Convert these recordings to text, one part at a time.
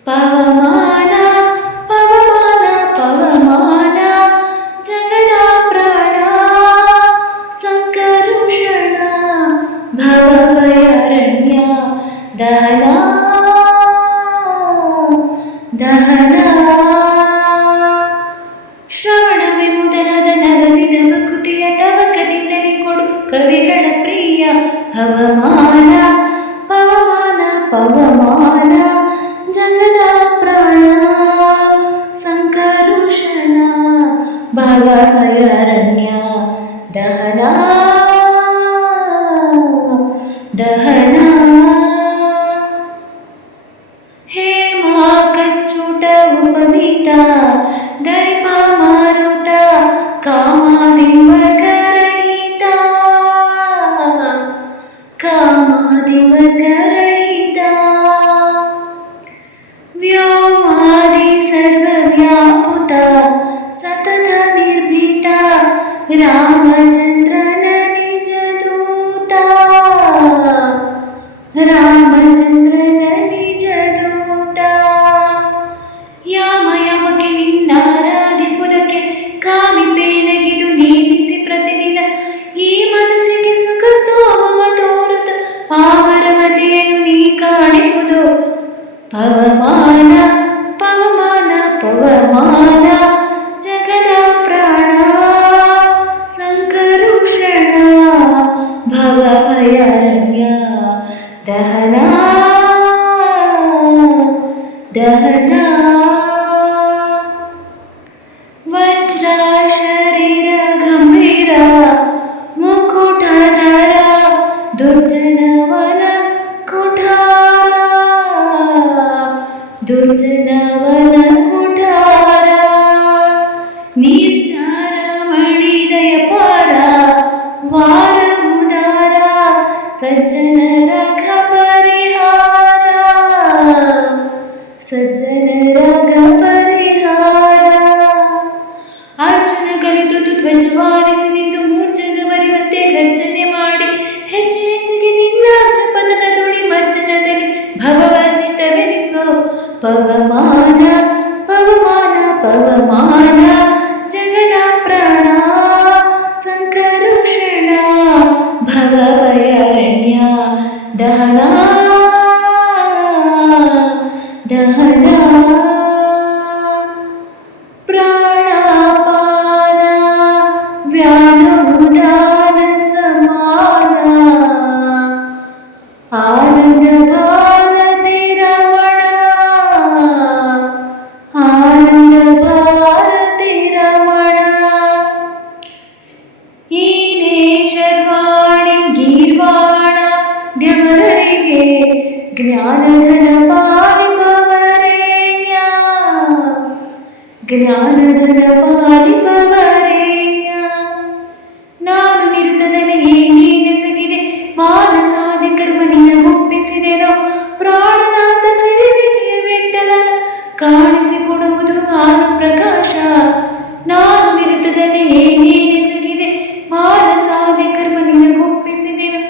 ಪವಮಾನ ಪವಮಾನ ಪವಮಾನ ಜಗದ ಪ್ರಾಣ ಸಂಕರುಷಣ ಭವಭಯಾರಣ್ಯ ದಹನ ದಹನ ಶ್ರವಣವೇ ಮೊದಲಾದ ನವವಿಧ ಭಕುತಿಯ ತವಕದಿಂದಲೇ ಕೊಡು ಕವಿಗಳ ಪ್ರಿಯ ಪವಮಾನ ಪವಮಾನ ಪವಮಾನ ಜಗದ ಪ್ರಾಣ ಸಂಕರುಷಣ ಭವಭಯಾರಣ್ಯ ದಹನ ದಹನ ಹೇಮ ಕಚ್ಚುಟ ಉಪವೀತ ದರಿಪ ಮಾರುತ ಕಾಮಾದಿವರ್ಗರಹಿತ ಕಾಮಾದಿವರ್ಗರಹಿತ ವ್ಯೋಮಾದಿ ಸರ್ವವ್ಯಾಪುತ ಸತತ ನಿರ್ಭೀತ ರಾಮಚಂದ್ರನ ನಿಜ ದೂತ ರಾಮಚಂದ್ರನ ನಿಜ ದೂತ ಯಾಮ ಯಾಮಕ್ಕೆ ನಿನ್ನಾರಾಧಿಪುದಕ್ಕೆ ಕಾಮಿಪೇನಗಿದು ನೇಮಿಸಿ ಪ್ರತಿದಿನ ಈ ಮನಸ್ಸಿಗೆ ಸುಖ ಸ್ತೋಮವ ತೋರುತ್ತ ಪಾವರ ಮತೆಯನ್ನು ನೀ ಕಾಣಿಪುದು ಪವಮಾನ ಪವಮಾನ ಪವಮಾನ ಜಗದ ಪ್ರಾಣ ಸಂಕರುಷಣ ಭವಭಯಾರಣ್ಯ ದಹನ ದಹನ ವಜ್ರ ಶರೀರ ಗಂಭೀರ ಮುಕುಟಧರ ದುರ್ಜನವನ ಕುಠಾರ ದುರ್ಜನವನ ಕುಠಾರ ನಿರ್ಚಾರ ಮಣಿದಯ ಪಾರ ವಾರ ಉದಾರ ಸಜ್ಜನರ ಪರಿಹಾರ ಸಜ್ಜನರ ಪರಿಹಾರ ಅರ್ಜುನ ಕಲಿತು ಧ್ವಜವಾರಿಸಿ ನಿಂತು ಮೂರ್ಛನವರಿವಂತೆ ಗರ್ಜನೆ ಮಾಡಿ ಹೆಜ್ಜೆ ಹೆಜ್ಜೆಗೆ ನಿನ್ನ ಜಪನದ ನುಡಿ ಮರ್ಜನದಲ್ಲಿ ಭವವರ್ಜಿತವೆನಿಸೋ ಪವಮಾನ ಪವಮಾನ ಪವಮಾನ ಜಗದ ಪ್ರಾಣ ಸಂಕರುಷಣ ಭವಭಯಾರಣ್ಯ ದಹನ ದಹನ ಪ್ರಾಣಾಪಾನ ವ್ಯಾನೋದಾನ ಸಮಾನ ಆನಂದ ಭಾರತಿ ರಮಣ ಆನಂದ ಭಾರತಿ ರಮಣ ಈನೇ ಶರ್ವಾಣಿ ಗೀರ್ವಾಣ ದ್ಯಮರರಿಗೆ ಜ್ಞಾನಧನ ಪಾಲಿಪವರೇಣ್ಯ ಜ್ಞಾನಧನ ಪಾಲಿಪವರೇಣ್ಯ ನಾನು ನಿರುತದಲ್ಲಿ ಏನೇನೆಸಗಿದೆ ಮಾನಸಾದಿ ಕರ್ಮ ನಿನಗೊಪ್ಪಿಸಿದೆನೋ ಪ್ರಾಣನಾಥ ಸಿರಿ ವಿಜಯ ವಿಠಲನ ಕಾಣಿಸಿಕೊಡುವುದು ಭಾನು ಪ್ರಕಾಶ ನಾನು ನಿರುತದಲ್ಲಿ ಏನೇನೆಸಗಿದೆ ಮಾನಸಾದಿ ಕರ್ಮ ನಿನಗೊಪ್ಪಿಸಿದೆನೋ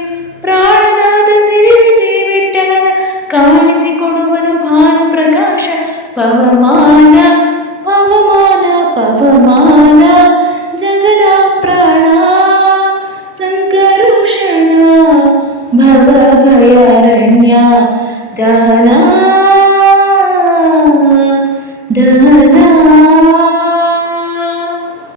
ಪ್ರಾಣನಾಥ ಸಿರಿ ವಿಜಯ ವಿಠಲನ ಕಾಣಿಸಿಕೊಡುವನು ಭಾನು ಪ್ರಕಾಶ ಪವಮಾನ ಪವಮಾನ ಪವಮಾನ ಜಗದ ಪ್ರಾಣ ಸಂಕರುಷಣ ಭವಭಯಾರಣ್ಯ ದಹನ ದಹನ